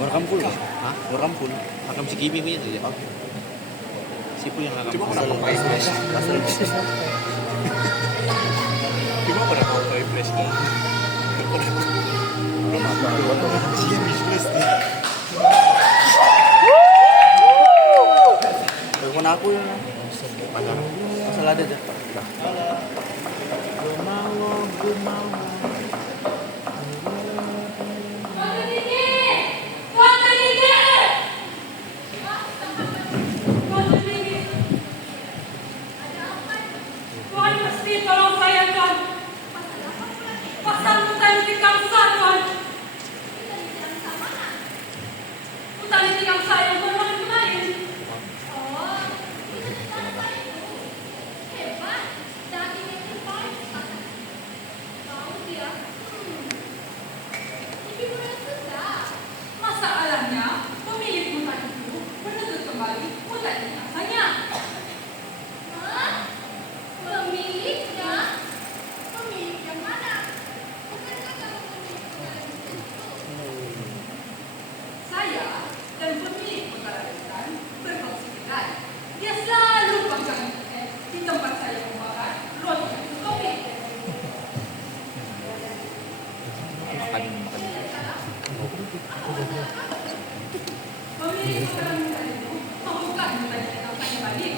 Merekam full. Hah? Merekam full. Rekam si Kimi punya tuh ya. Oke. Sipu yang rekam. Cuma kenapa pakai flash? Cuma kenapa pakai flash kan? Telepon aku ya. Masalah ada aja. Tuhan mesti tolong saya, Tuhan. Pasang hutan di Kamsa, Tuhan. Hutan di Kamsa yang baru kemarin. Oh, hebat. Dagingnya itu baik. Tahu dia. Ini benar sedap. Masalahnya, pemilik hutan itu menuntut kembali hutan di Kamsanya. Pemiliknya? Pemilik yang mana? Bukankah kamu pemilik putaran itu? Saya dan pemilik putaran hutan berfungsi dekat. Dia selalu pegang di tempat saya membakar roti yang kopi. Pemilik putaran hutan itu membuka hutan yang saya balik.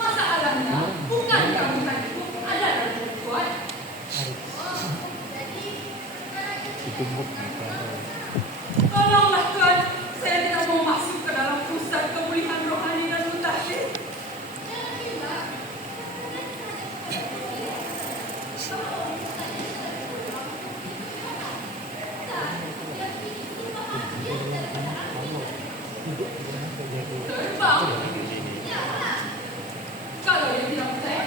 Masalahnya bukan kamu itu adalah perempuan. Tolonglah Tuhan, saya tidak mau masuk ke dalam pusat pemulihan rohani dan mutakhir. Terbang. Kalau dia bilang saya,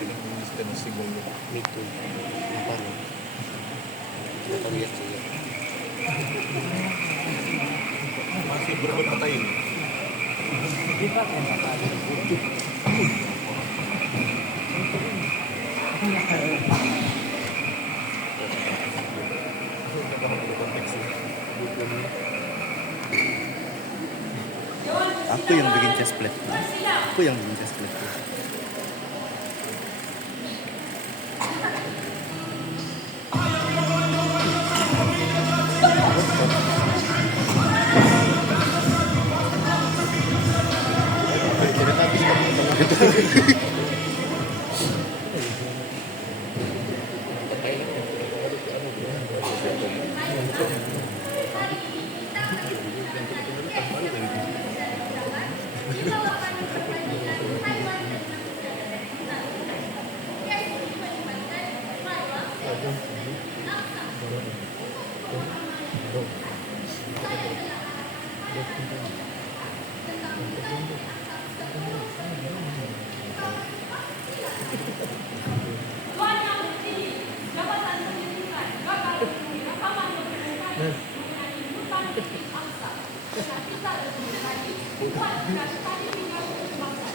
Kita punya simbol Itu. Apa nih? Kita lihat sih. masih berkata ini. Aku yang bikin chest plate. Aku yang bikin chest plate. Tuhan yang berdiri, jabatan pendidikan, gagal rekaman dokumentasi mengenai hutan di Kamsa. Dan kita dokumentasi hutan dan tadi tinggal bangsa.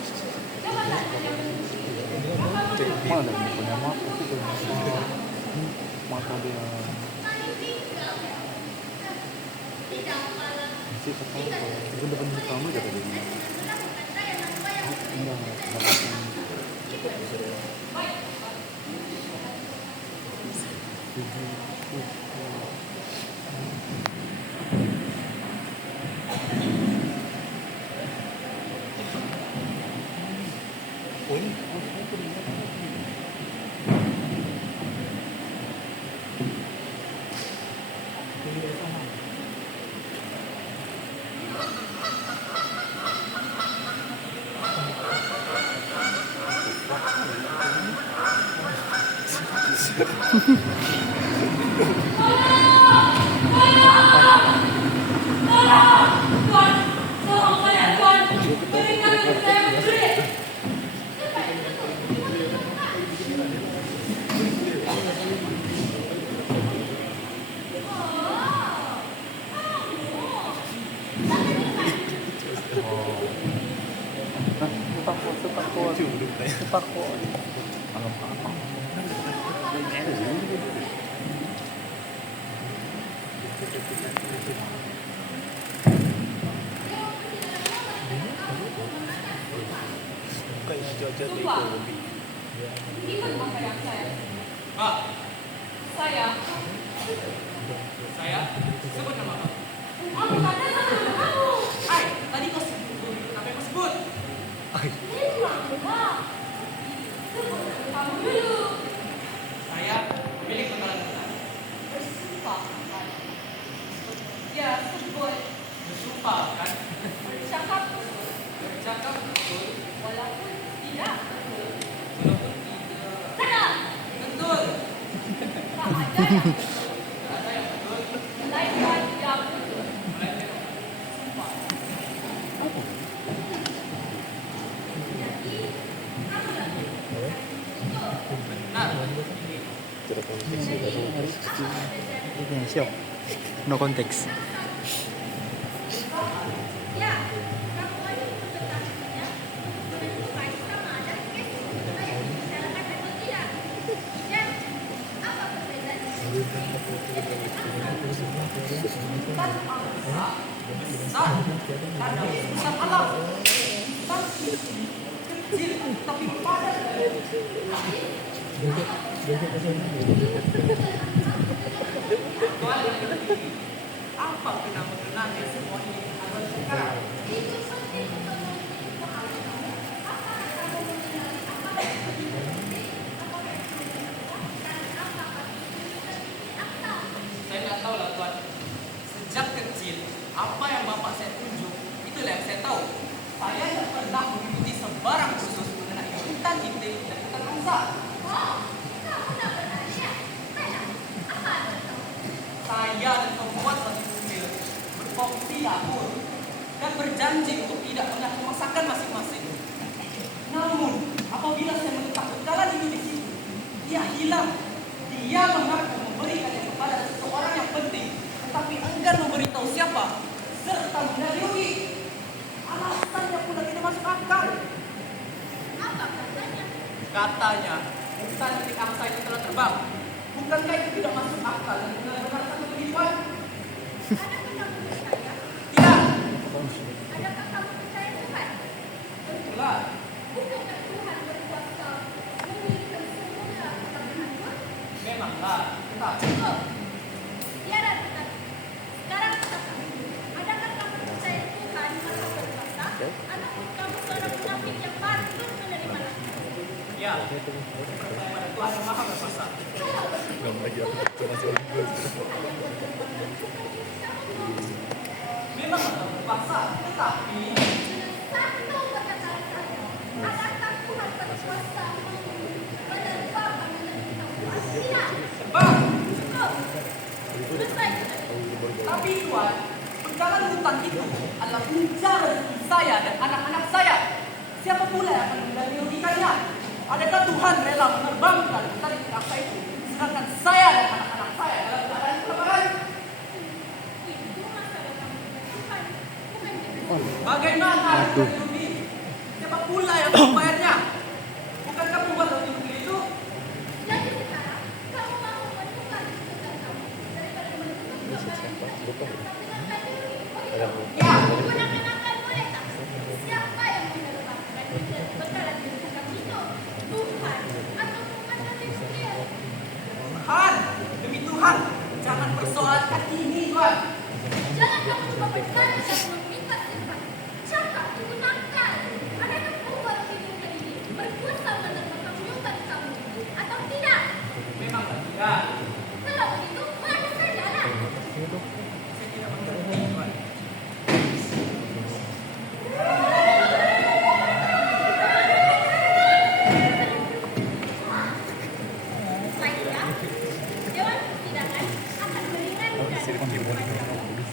Jabatan yang berdiri, Mana punya mata dia masih apa? Itu depan kamu aja tadi. Enggak. Tuhan, tolong saya, Tuhan. Berikan saya berjurit. Sepakon. Kayak jajat itu. Ini kan pakaian saya. Pak, saya. Sebut nama kamu. Kamu ada nama kamu. Hai, tadi kau sebut. Apa yang kau sebut? Memang, Pak. Sebut nama kamu dulu. Saya pemilik bakalan besar. Bersumpah, kan? Ya, sebut. Bersumpah, kan? Bercakap betul. Bercakap betul. Walaupun tidak betul. Walaupun tidak. Tidak. Betul. Tak ada yang betul. Tak ada yang betul. Melainkan yang betul. Melainkan yang betul. Sumpah. Jadi, kamu lagi. Benar. Ini siap. No konteks. Ya, kamu wajib mempertahankannya menentukan sama ada kes saya bicarakan atau tidak. Dan apa perbedaannya? Tan angsa besar karena pusat alam. Tan kecil tapi padat. Apa kenang-kenangnya semua ini akan sekarang? Itu penting untuk memiliki pengalaman. Apakah kamu mengenali apa yang penting? Apakah yang penting? Dan apakah akta? Saya nggak tahu lah Tuan. Sejak kecil, apa yang Bapak saya tunjuk, itulah yang saya tahu. Saya tidak pernah mengikuti sembarang khusus mengenai hutan itik dan hutan angsa. Oh, kamu tidak pernah lihat? Mana? Apa Anda tahu? Saya dan pembuat roti kucil berfungsi dapur dan berjanji untuk tidak mengganggu masakan masing-masing. Namun, apabila saya meletak bekalan itu di situ, dia hilang. Dia mengaku memberikannya kepada seseorang yang penting, tetapi enggan memberitahu siapa, serta mendahului. Alasannya pula tidak masuk akal. Apa katanya? Katanya, hutan itik angsa itu telah terbang. Bukankah itu tidak masuk akal dan benar-benar sangat begituan? Adakah kamu percaya? Tidak. Adakah kamu percaya Tuhan? Tentulah. Bukankah Tuhan berkuasa memiliki semua kebenaran? Memanglah. Tetap. Cukup. Tiada tetap. Sekarang katakan, adakah kamu percaya Tuhan maha berkuasa? Ataupun kamu seorang munafik yang patut menerima laknat? Ya. Percaya pada Tuhan yang maha berkuasa. Memang berkuasa, tetapi satu perkataan saya. Adakah Tuhan berkuasa menerbang tidak? Terbang. Cukup. Selesai. Tapi Tuhan, bekalan hutan itu adalah punca rezeki saya dan anak-anak saya. Siapa pula yang akan merugikannya? Adakah Tuhan rela menerbangkan hutan itik angsa itu, sedangkan saya dan anak-anak saya dalam keadaan kelaparan? Itu masalah kamu dengan Tuhan, bukan dengan bagaimana dengan rugi? Siapa pula yang membayarnya? Bukankah pembuat roti rugi itu? Jadi sekarang kamu mau menukar keputusan kamu daripada menutup bekalan hutan itik angsa dengan kayu rugi? Ya, gunakan akal boleh tak? Siapa yang menerbangkan bekalan itik angsa itu? Tuhan atau manusia sendiri? Tuhan, demi Tuhan, jangan persoalkan ini, Tuhan. Jangan kamu coba berkata dan meminta sifat. Cakap itu nakal. Adakah pembuat hidupnya ini berkuasa menerbangkan hutan kamu atau tidak? Memang tidak. Kalau begitu, mana saja lah. Saya tidak mengerti, Tuhan. Selanjutnya, Dewan Persidangan akan meringankan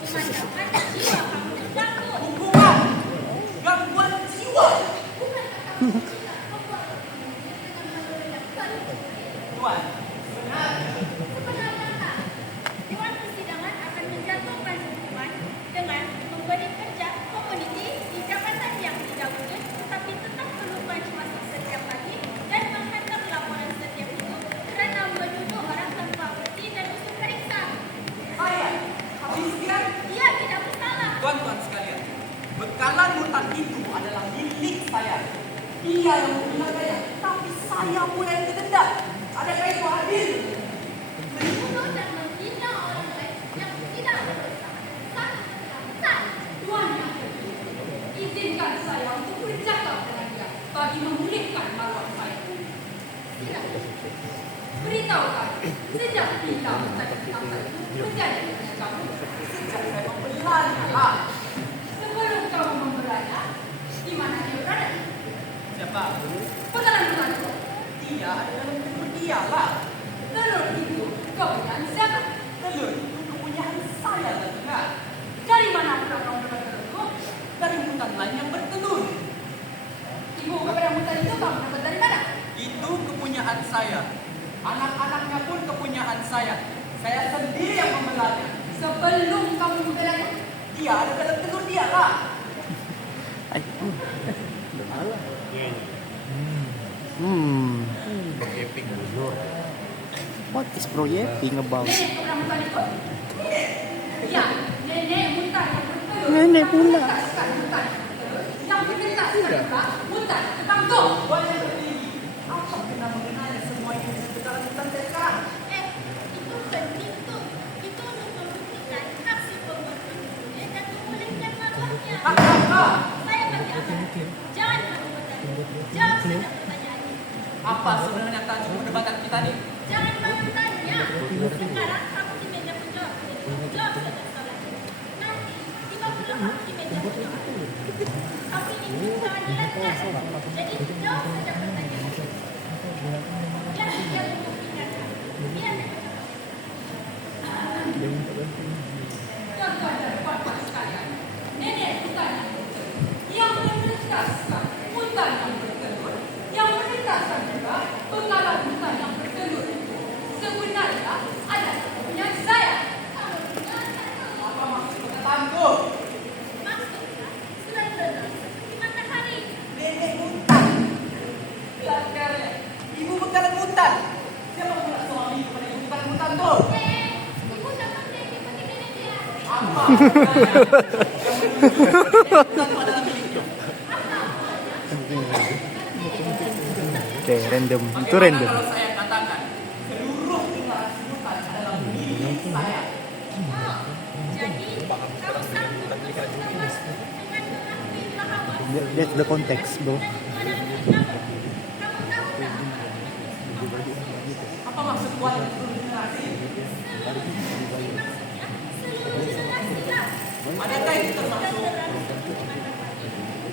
memandangkan jiwa kamu terganggu. Hukuman gangguan jiwa. Bukankah kamu sudah membuat dengan menurunkan Tuhan, benar. Sebenarnya tak. Dewan Persidangan akan menjatuhkan hukuman dengan memberi kerja komuniti di jabatan yang tidak wujud tetapi tetap Dia yang menghinakannya, tapi saya pula yang didenda. Adakah itu adil? Membunuh dan menghina orang lain yang tidak berdosa sangat besar. Tuan yang terhormat, izinkan saya untuk bercakap dengan dia bagi memulihkan maruah saya. Silakan. Beritahu kami, sejak kita mencari tangga itu menjadi dengan kamu. Sejak saya membelanya, sebelum kamu membelanya, di mana dia berada? Siapa? Pengenalan itu. Dia ada dalam telur dia lah. Telur itu kepunyaan siapa? Telur itu kepunyaan saya Latika. Dari mana pula kamu dapat telur itu? Dari hutan lain yang bertelur. Ibu kepada mutan itu kamu dapat dari mana? Itu kepunyaan saya. Anak-anaknya pun kepunyaan saya. Saya sendiri yang membelanya. Sebelum kamu membelanya, Dia ada dalam telur dia lah. Pag-epic. What is projecting about? nenek kepada mutan itu? Ya, nenek mutan yang bertelur. Nenek pula. Mengentaskan mutan. Yang mengentaskan juga mutan tetangga. Banyak tertinggi. Apa kena mengenai semua ini dengan dalam hutan saya sekarang? Itu penting tuh. Itu untuk membuktikan hak si pembuat penjualnya dan memulihkan maruahnya. Saya bagi apa? Jangan malu-malu. Jawab saja pertanyaannya. Apa sebenarnya tajuk perdebatan kita nih? Jangan malu tanya. Sekarang kamu di meja penjawab. Jawab saja soalnya. Nanti tiba pula kamu di meja penjawab. Kamu ini minta keadilan kan? Jadi jawab saja pertanyaan. Biar dia membuktikan. Biar Tuan-tuan dan puan-puan sekalian, nenek mutan yang bertelur, yang mengentaskan mutan yang bertelur, yang mengentaskan juga pengalaman mutan yang bertelur itu sebenarnya adalah kepunyaan saya. Apa maksud perkataanku? maksudnya selain berenang seperti matahari. Nenek hutan. Belakangnya, Ibu bekalan hutan. Siapa pula suami kepada ibu bekalan hutan tuh? Ibu dapat deh seperti nenek dia. Apa? Yang menunjukkan hutan itu adalah miliknya. Oke, random. Itu Bagaimana random. kalau saya katakan seluruh generasi hutan adalah milik saya? Oh, jadi kamu sanggup bersama dengan mengakui bahwa That's the context, bro. dan itu adalah milik kamu. Kamu tahu tak apa Apa maksud buat seluruh generasi? maksudnya? Seluruh generasi lah. Adakah itu Dan termasuk? beransur di matahari.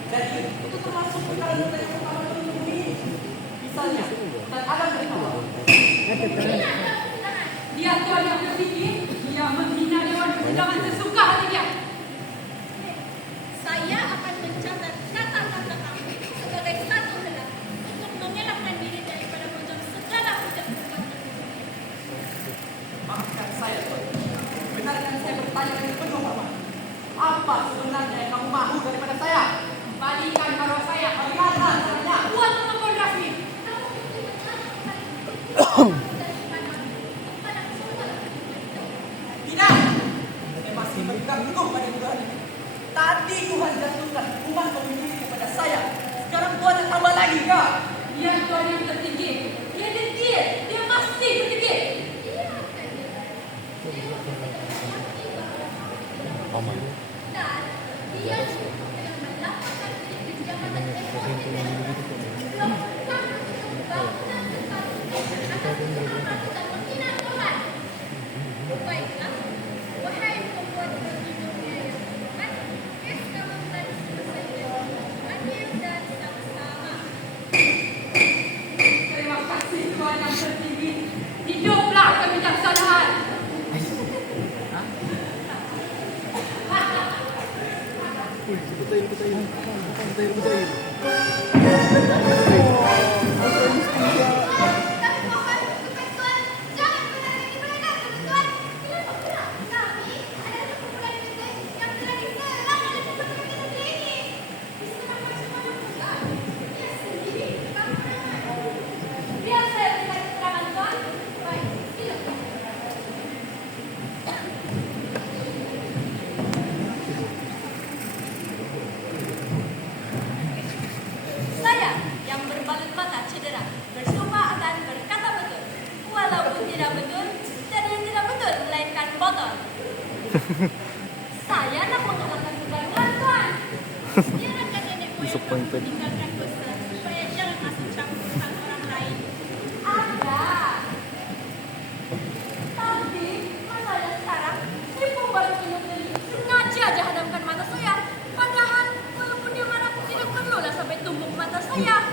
Jadi itu termasuk bekalan hutan yang pertama turun ke bumi. Misalnya, hutan alam dari bawah. dia tuan yang tertinggi, dia menghina Dewan Perundangan sesuka hati dia. Saya akan mencatat kata-kata kamu sebagai satu helak untuk mengelakkan diri daripada menjawab segala hujat-hujat. Maafkan saya, Tuan. Benarkan saya bertanya dengan penuh hormat. Apa sebenarnya yang kamu mahu daripada saya? Balikan arwah saya. Bagaimana caranya? Buat telepon rasmi. Tidak. Saya masih berpegang teguh pada tuduhan ini. Tadi Tuhan jatuhkan hukuman pembunuh kepada saya. Sekarang Tuhan yang tambah lagi, kah? Dia tuan yang tertinggi. Dia degil. Dia masih berdegil. Aman. Dan dia juga yang melakukan kejahatan ekonomi. Melakukan pembangunan besar atas dan menghina Tuhan. Baiklah, wahai pembuat dunia yang hormat, es kamu telah diselesaikan adil dan sama-sama. Terima kasih tuan yang tertinggi. Hiduplah kebijaksanaan. Saya nak mengalahkan kegagalan, Tuan. Biarkan nenek moyang Disappointed. tinggalkan pesan supaya jangan masuk campur urusan orang lain. Ada. Tapi masalahnya sekarang si pembaru minum ini sengaja aja hadamkan mata saya. Padahal walaupun dia marah tidak perlulah sampai tumbuk mata saya.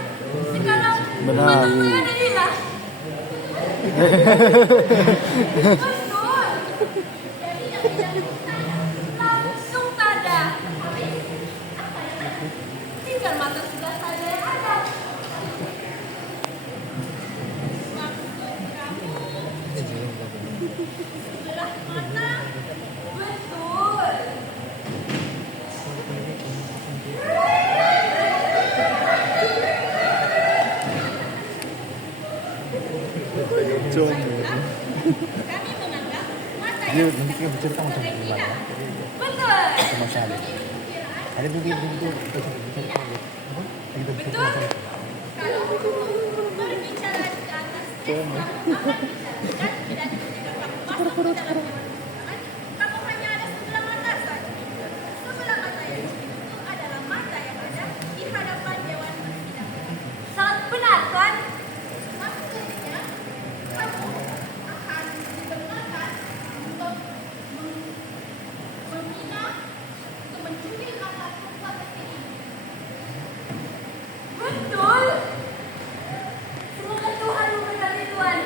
Sekarang Benar. mata saya ada hilang. Betul. Jadi yang tidak saya langsung tada. Habis apa ya? Tinggal mata sudah saja yang ada. Maksud kamu sebelah mata? Betul. Jom. Kami menganggap mata Dia yang nanti kan bercerita macam sebagai gimana? hilang. Betul. Sama Syahli. Ada dulu dia bercerita. Betul. Kalau berbicara di atas stres, akan disarankan tidak diperlukan kamu masuk ke dalam ruangan. Kamu hanya ada sebelah mata saja. Sebelah mata yang itu adalah mata yang ada di hadapan Dewan Persidangan. Sangat benar, Tuan. Maksudnya, kamu akan dibenarkan untuk menghina, untuk mencuri mata perempuan seperti ini. Betul. Semoga Tuhan memberkati Tuhan.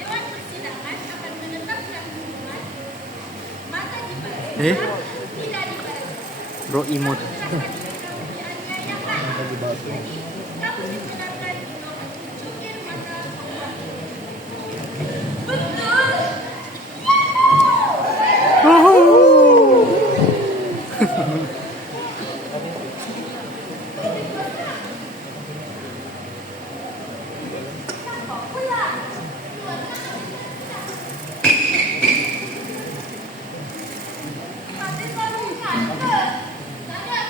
Dewan Persidangan akan menetapkan hukuman mata dibalik, tidak dibalik. Bro imut. Serahkan kamu dianiayakan. Jadi, kamu dibenarkan untuk mencukir mata perempuan. Betul. Pasti selalu ngandel. Sadar.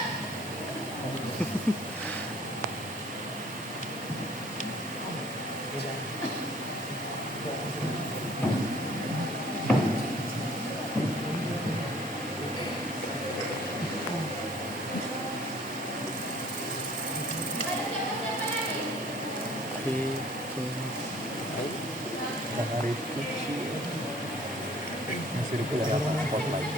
Hari itu masih itu dari apa? Spotlight.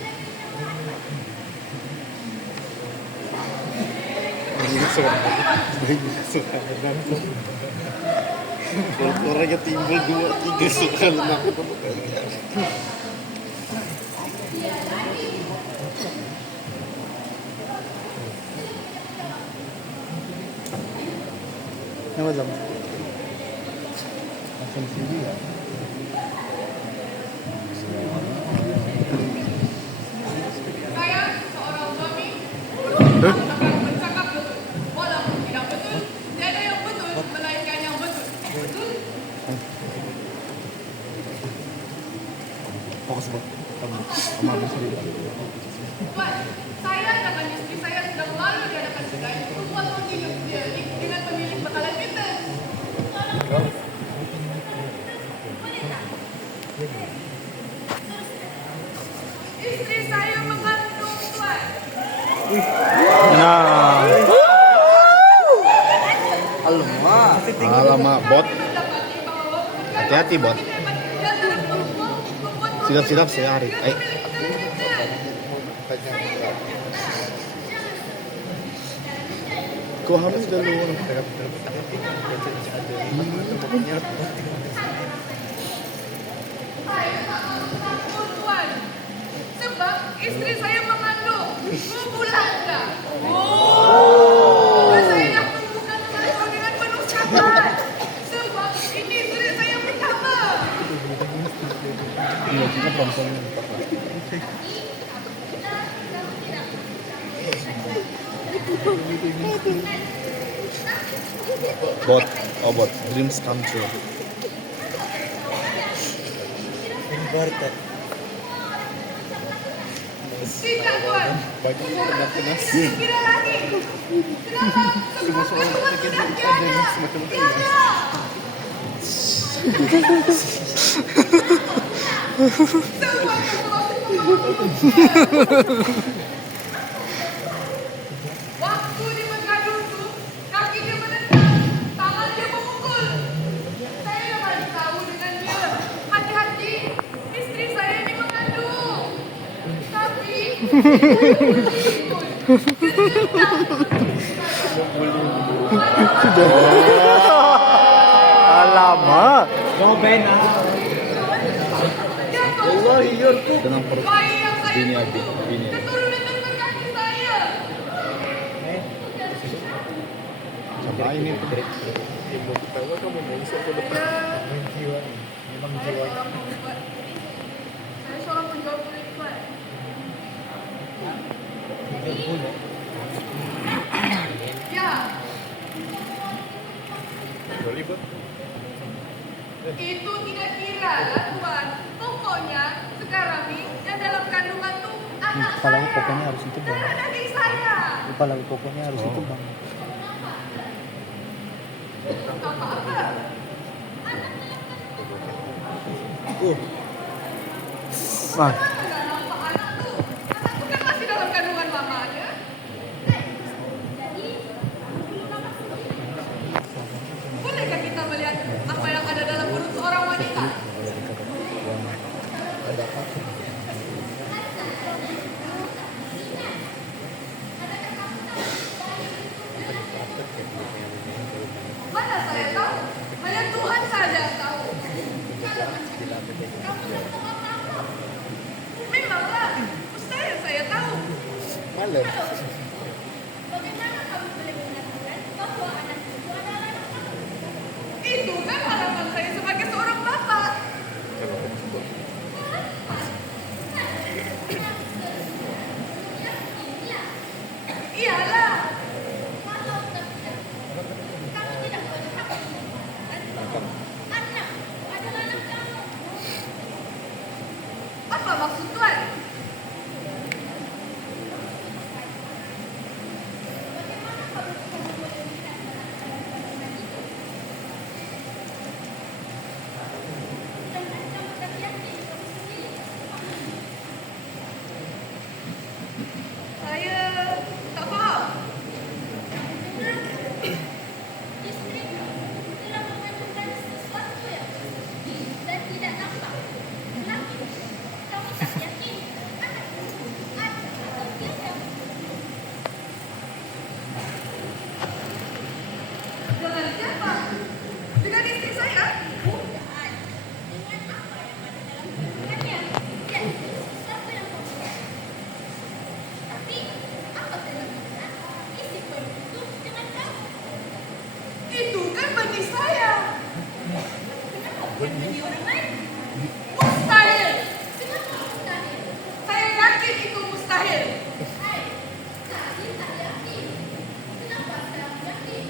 Orangnya timbul 2-3 sekali nak. Nama Zam? Macam sini ya. Saya seorang suami akan bercakap betul. Walaupun tidak betul, tiada yang betul melainkan yang betul. Betul? Fokus buat kamu. Kamu sendiri. Tuan, saya dan istri saya sedang lalu diadakan sidang membuat pemilik dengan pemilik bekalan kita. Istri saya mengandung, Tuan. Nah. Alamak. Alamak, bot. Hati-hati, bot. Sidap-sidap sehari. Ayo. Kau harus dulu. Tuan, sebab istri saya mengandung 2 bulan dah. Dan saya nak membuka telefon dengan penuh cabar. Sebab ini istri saya pertama. Iya, kita perempuan. Bot, oh bot, dreams come true. Inverted. Tidak, Tuan. Bagi kena Kira lagi. Kenapa? Sebab perempuan sudah tiada. Tiada. Sebab Waktu dia mengadu tuh, kaki dia menendang, tangan dia memukul. Saya udah bagi tahu dengan dia, hati-hati, istri saya ini mengandung. Tapi, Alamak. dia tahu Tenang perut. bayi yang saya Bini butuh, Abi, bini. keturunan dari kaki saya. Apa ini tuh? Ibu pertama kamu mau masuk ke depan. Saya seorang penjual kulit lipat. Ya, Balik, Bang. itu tidak kira lah Tuan. Pokoknya sekarang nih yang dalam kandungan tuh anak Kepala saya. pokoknya harus itu, Bang. Darah daging saya. Kepala pokoknya harus itu, Bang. Apa-apa? Bang. Nggak nampak anak tuh. Anakku kan masih dalam kandungan mamanya. Bolehkah kita melihat apa yang ada dalam perut seorang wanita? Mana saya tahu? Hanya Tuhan saja yang tahu. Memanglah, mustahil saya tahu. Malam. Bagaimana kamu boleh mengatakan bahwa anak itu adalah anak kamu? Itu kan harapan saya sebagai seorang bapak. Kalau kamu sebut. Iyalah, Kalau tidak, kamu tidak berhak mengatakan anak adalah anak kamu. apa maksud Tuhan? Bagaimana kamu boleh mengatakan itu? Sedangkan kamu tak yakin kamu sendiri. Saya tak faham. Istrimu telah mengandungkan sesuatu yang sedih dan tidak nampak. Lagi, kamu tak yakin anak itu ada atau tidak. Dengan siapa? Dengan istri saya? Bukan. Dengan apa yang ada dalam hubungannya. Dan sesuatu yang kamu lihat. Tapi, apa kelebihan isi perut itu dengan kamu? Itu kan benih saya. Kenapa bukan bagi orang lain? Mustahil. Kenapa mustahil? Saya yakin itu mustahil. Hai, tadi tak yakin. Kenapa sekarang yakin?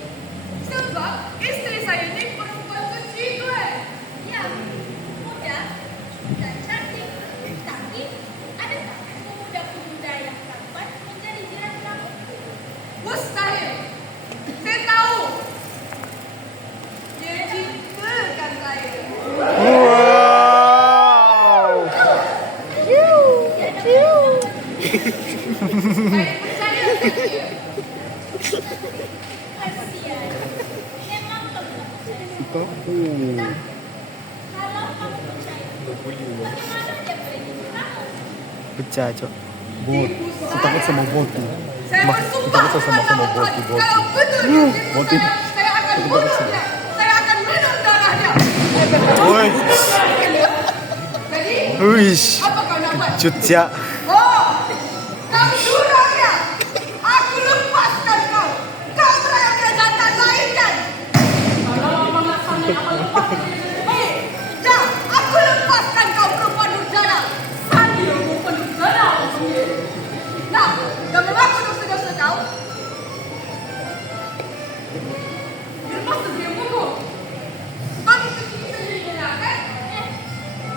Sebab istri saya ini perempuan suci Tuhan. Ya, muda dan cantik. Tapi, adakah pemuda-pemuda yang tampan menjadi jiran kamu? Mustahil. Saya tahu. Dia cintakan saya. Wow. Saya percaya dengan dia. Kasihan. Memang kamu tak percaya. Kaku. Kalau kamu percaya, bagaimana dia boleh jadi kamu? Pecah, Cok. Bot. Saya takut sama bot tuh. Saya bersumpah takut sama dengan nama bot Tuhan. bot. Kalau betul dia Bot cinta ini. saya akan bunuh dia. Saya akan minum darahnya. Woi. Jadi, Wish. apa kau nak buat? Cut, Cak. Oh, kau curang ya? Aku lepaskan kau. Kau terhadap kejahatan lain kan? Hei, dah, aku lepaskan kau perempuan durjana. Sandi perempuan durjana. Nah, dah mengaku dosa-dosa kau. Lepas tu dia bunuh. Kau itu sendiri kan?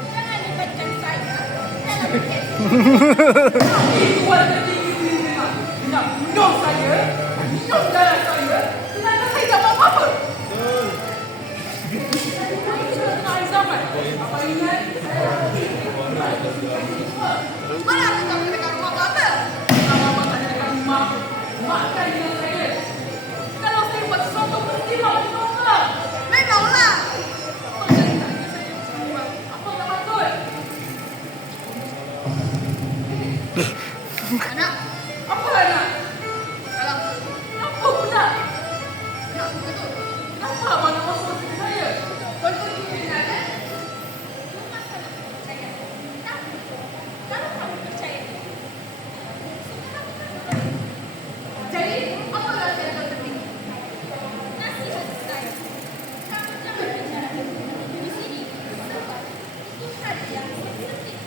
Jangan libatkan saya dalam kes. Nak bunuh saya, minum darah saya, sedangkan saya tak buat apa-apa. Zaman, apa ingat? Apa mana masuk ke saya? Betul ini ada? Cuma sangat percaya. Tapi kalau kamu percaya, suka kamu kan? Jadi apa rahasia yang terpenting? Nasihat saya, kamu jangan bicara di sini. Sebab itu hal yang sensitif.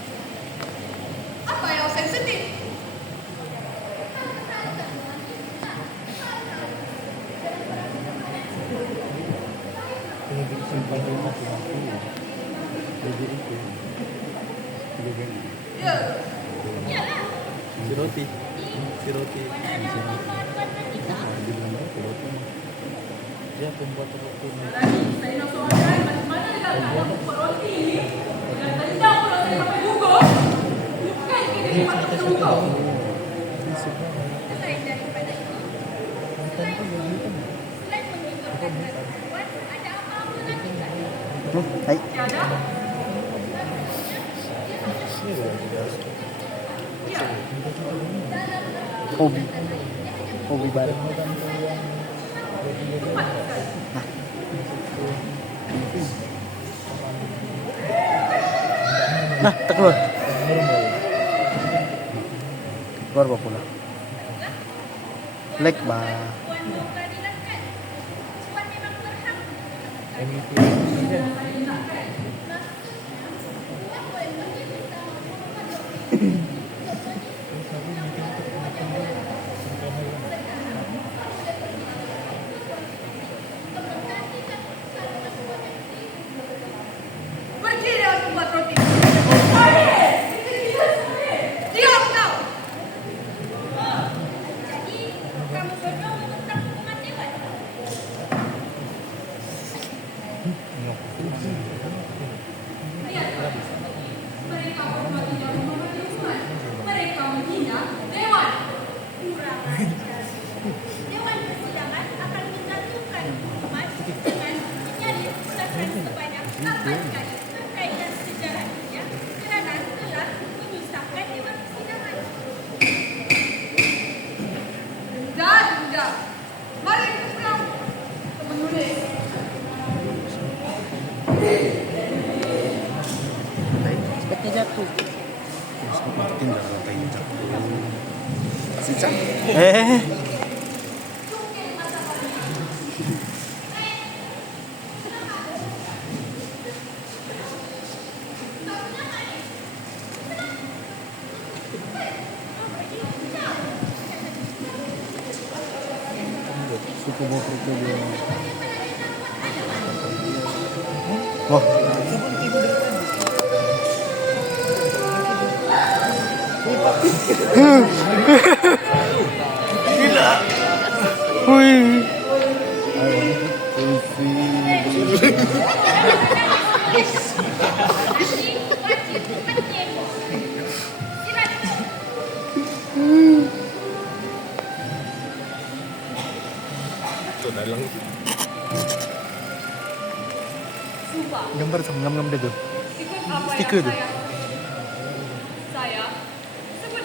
Apa yang sensitif? Hal-hal gangguan kita, hal-hal Ya. iyalah. Si roti. Si roti. Mana ada manfaat buat kita? Dia pembuat roti. Tadi saya nak soalan bagaimana dengan kamu buat roti ini? Dan tendang kalau saya pakai Hugo. Bukan kita pakai Hugo. Selain daripada itu, selain menghidupkan keraguan, ada apa-apa lagi kan? Hai. Tiada? Ya. Hobi. Hobi bareng. Nah, tak keluar. Keluar apa pula? Lek ba. Puan mau keadilan kan? Puan memang berhak. Maksudnya, Puan boleh pergi bersama Muhammad. Pergi dia membuat roti. Diam kau. Jadi, kamu berdua menentang hukuman dewan. Lihat. Mereka menghormati Muhammad Ismail. Mereka menghina dewan. Kurang ajar. Dewan persidangan akan menjatuhkan hukuman dengan menyalir ulasan sebanyak 8 kali berkaitan sejarah dunia kerana telah menyusahkan dewan persidangan. Sudah. Mari kita pulang. Menulis. Sepatnya jatuh. Tinggal rantainya jatuh. Sisa. Suku mau itu dia. Wah. Gila. Wih. Nanti wajib menyembuh. Silakan. Itu dalang. Sumpah. Gambar sama ngam-ngam dah tu. Ikut apa Stiker yang tu. saya sebut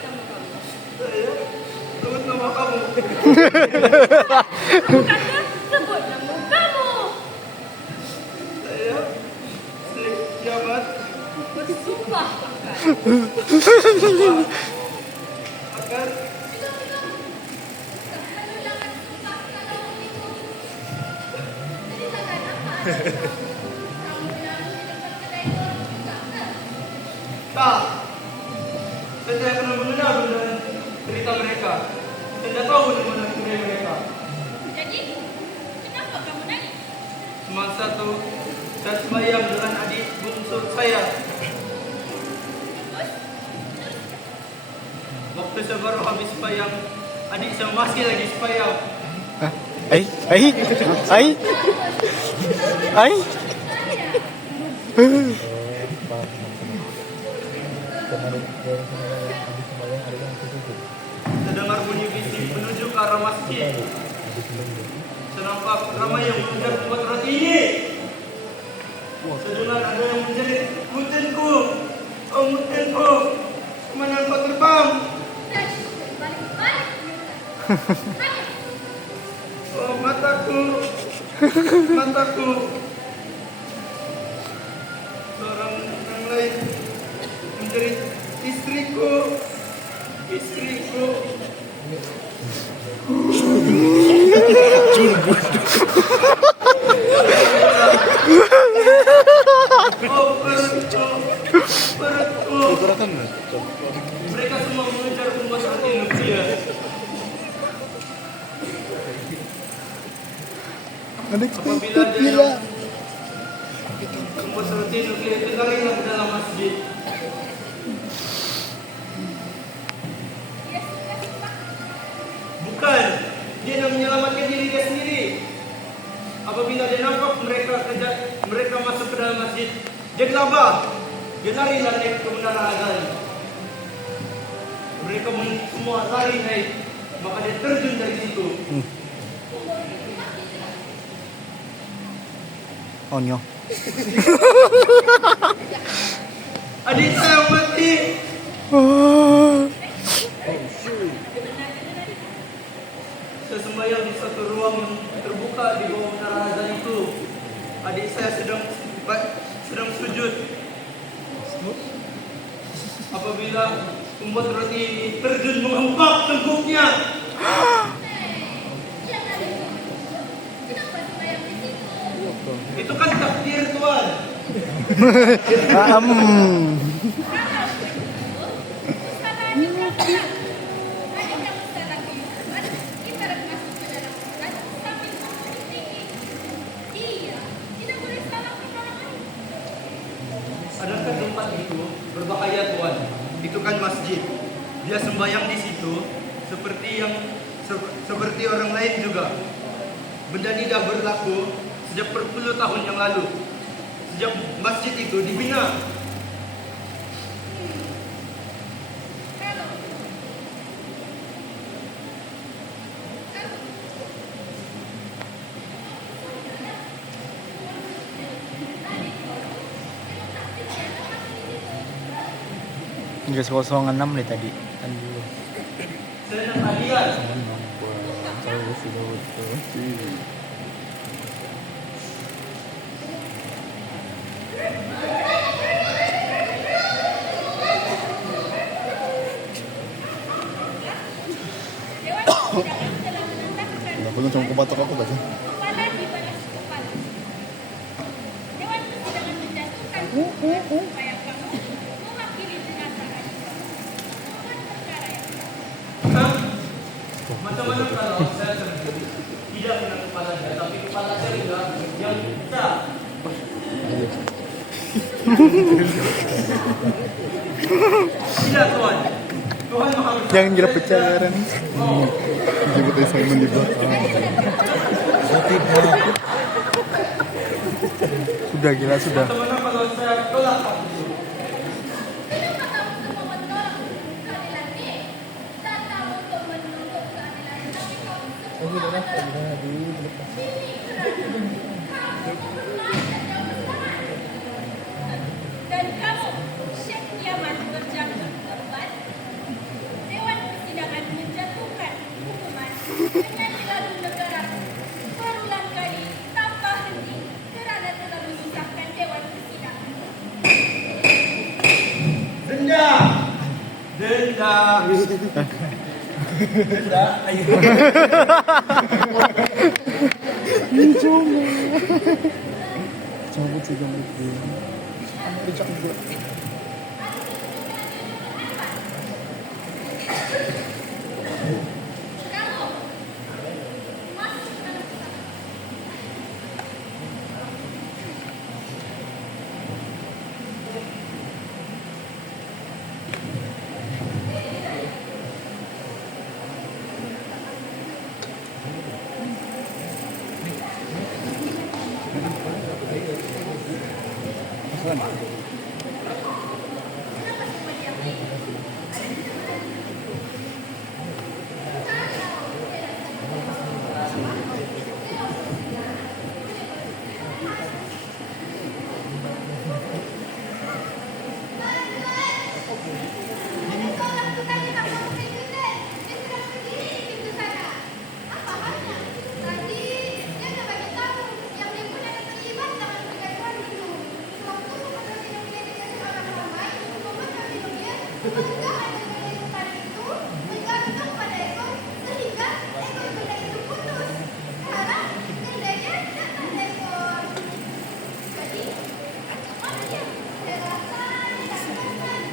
nama kamu. Bukankah sebut nama kamu? Bersumpah akan. Tak. Saya tidak pernah mengenal cerita mereka. Saya tidak tahu di mana kuliah mereka. Jadi, kenapa kamu nangis? Semasa itu, saya sembahyang dengan adik bungsu saya. Waktu saya baru habis sembahyang, adik saya masih lagi sembahyang. Ai. Saya dengar bunyi bising menuju ke arah masjid. Saya nampak ramai yang mengejar buat roti ini. Saya dengar ada yang menjerit, "Mutinku, oh mutinku, kemana engkau terbang? Balik-balik. Oh mataku, mataku. Seorang yang lain menjadi istriku. Istriku. Oh, perutku. Perutku. Kurang nggak? Mereka semua mengejar pembuat roti nuklir. Apabila ada yang pembuat roti nuklir itu larilah ke dalam masjid. Bukan, dia nak menyelamatkan diri dia sendiri. Apabila dia nampak mereka masuk ke dalam masjid, dia gelabah, dia lari naik ke menara azan. Mereka semua lari naik, maka dia terjun dari situ. Oh nyo. Adik saya mati. Saya sembahyang di satu ruang yang terbuka di bawah menara azan itu. Adik saya sedang sujud. Apabila pembuat roti ini terjun menghempap tengkuknya. Itu kan takdir Tuhan. Adakah tempat itu berbahaya Tuhan? Itu kan masjid. Dia sembahyang di situ seperti orang lain juga. Benda ini dah berlaku sejak berpuluh tahun yang lalu. Sejak masjid itu dibina. Jam 06 deh tadi. Kan dulu. Saya nak hadiah. Aku cuma kebatok aku baca. Kepala dibalas kepala. Dewan persidangan menjatuhkan hukuman supaya kamu mewakili jenazah adik kamu membuat perkara yang sah. Hah? Macam mana kalau saya sendiri tidak kena kepala dia, tapi kepala saya juga yang bisa. Tidak Tuhan. Tuhan maha besar. Jangan gila pecaran. Jemput Simon di belakang. Sudah gila sudah. Macam mana kalau saya tolak hati? Kenapa kamu semua menolak keadilan ini? Tak tahu untuk menuntut keadilan, tapi kamu semua adalah ini kerana kamu melanggar jam istirahat. Dan kamu, Syekh Yaman berjangka korban. Dewan persidangan menjatuhkan hukuman dengan dilalui negara berulang kali tanpa henti kerana telah menyusahkan Dewan Persidangan. Denda. Denda. Denda. Ayo. Cabut sih jam itu. Cabut. Kamu masuk ke dalam pesawat. Maka ada ekor itu bergantung pada ekor sehingga ekor benda itu putus. Sekarang tandanya dapat ekor. Jadi, mana dia? Saya rasa tidak akan.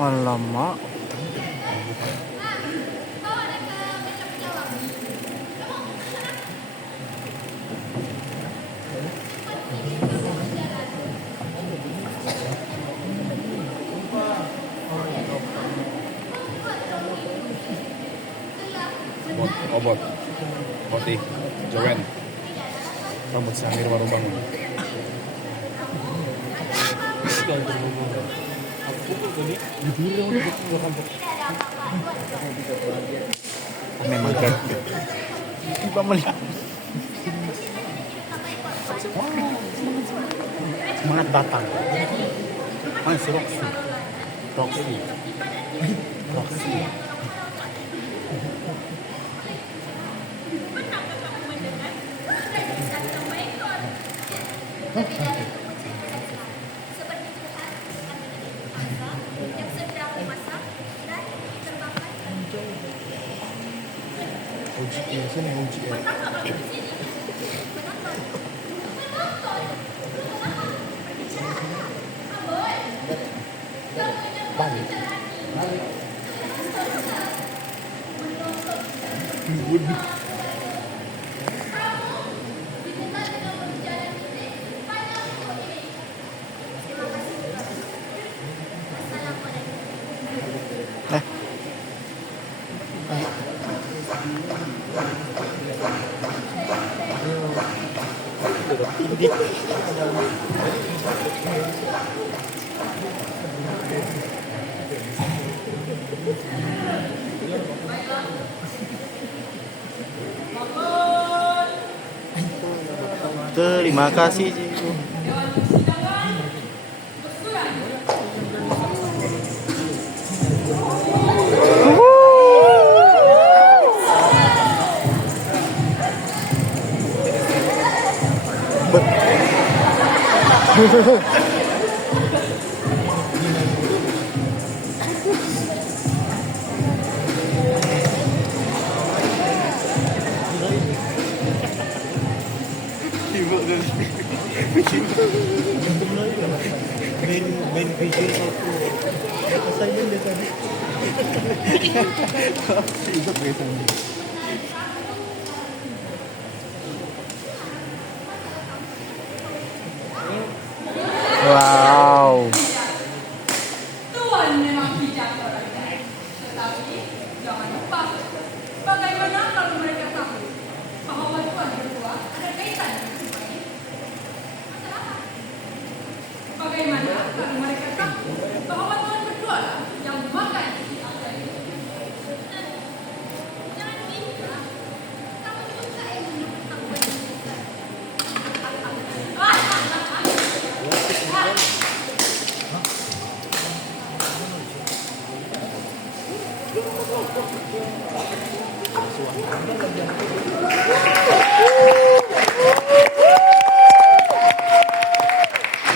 Alamak. Bawa dia ke meja penjawab. Kamu sana. Obot. Poti. Jowen. Rambut Samir baru bangun. Memang kayak tiba melihat. Semangat batang. Mas Roxy. Roxy. Roxy. Pernahkah kamu mendengar? Sudah dikatakan tambah ekor. Lebih dari itu seperti Tuhan akan menjadi angsa yang sedang dimasak dan diterbangkan ke Menonton kamu di sini. Menonton. Menonton. Berbicara. Aboy. Kamu yang berbicara ini. Dikenal dengan perjalanan ini pada minggu ini. Terima kasih. Assalamualaikum. Terima kasih. Main video satu. Assignment dia tadi. Itu biasanya. Wow. Tuan memang bijak orangnya. Tetapi jangan lupa, bagaimana kalau mereka tahu bahwa Tuan berdua ada kaitan dengan semua ini? Masalah apa? Bagaimana kalau mereka tahu bahwa Tuan berdua lah yang makan isi angsa ini? Jangan begitu. Kamu juga yang menyebut aku Indonesia. Wow.